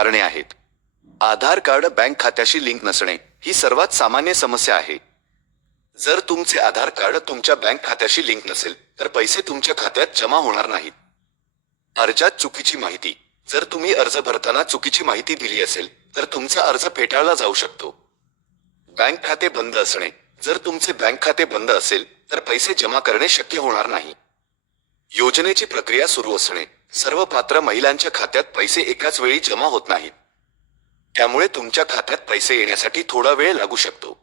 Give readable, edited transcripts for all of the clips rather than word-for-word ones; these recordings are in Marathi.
कारणे आहेत. आधार कार्ड बँक खात्याशी लिंक नसणे ही सर्वात सामान्य समस्या आहे. जर तुमचे आधार कार्ड तुमच्या बँक खात्याशी लिंक नसेल तर पैसे तुमच्या खात्यात जमा होणार नाहीत. अर्जात चुकीची माहिती. जर तुम्ही अर्ज भरताना चुकीची माहिती दिली असेल तर तुमचा अर्ज फेटाळला जाऊ शकतो. बँक खाते बंद असणे. जर तुमचे बँक खाते बंद असेल तर पैसे जमा करणे शक्य होणार नाही. योजनेची प्रक्रिया सुरू असणे. सर्व पात्र महिलांच्या खात्यात पैसे एकाच वेळी जमा होत नाहीत. त्यामुळे तुमच्या खात्यात पैसे येण्यासाठी थोडा वेळ लागू शकतो.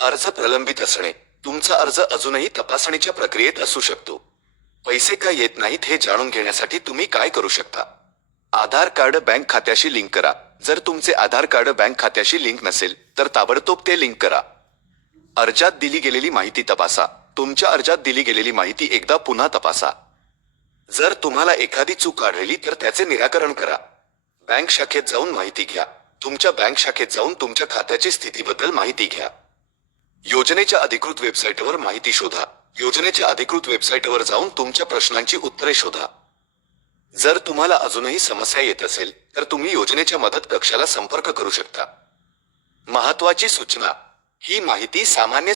अर्ज प्रलंबित असणे. तुमचा अर्ज अजूनही तपासणीच्या प्रक्रियेत असू शकतो. पैसे का येत नाहीत हे जाणून घेण्यासाठी तुम्ही काय करू शकता? आधार कार्ड बँक खात्याशी लिंक करा. जर तुमचे आधार कार्ड बँक खात्याशी लिंक नसेल तर ताबडतोब ते लिंक करा. अर्जात दिली गेलेली माहिती तपासा. तुमच्या अर्जात दिली गेलेली माहिती एकदा पुन्हा तपासा. जर तुम्हाला एखादी चूक आढळली तर त्याचे निराकरण करा. बँक शाखेत जाऊन माहिती घ्या. तुमच्या बँक शाखेत जाऊन तुमच्या खात्याची स्थितीबद्दल माहिती घ्या. योजनेच्या अधिकृत वेबसाईटवर माहिती शोधा. योजनेच्या अधिकृत वेबसाईटवर जाऊन तुमच्या प्रश्नांची उत्तरे शोधा. जर तुम्हाला अजूनही समस्या येत असेल तर तुम्ही योजनेच्या मदत कक्षाला संपर्क करू शकता. महत्त्वाची सूचना. ही माहिती सामान्य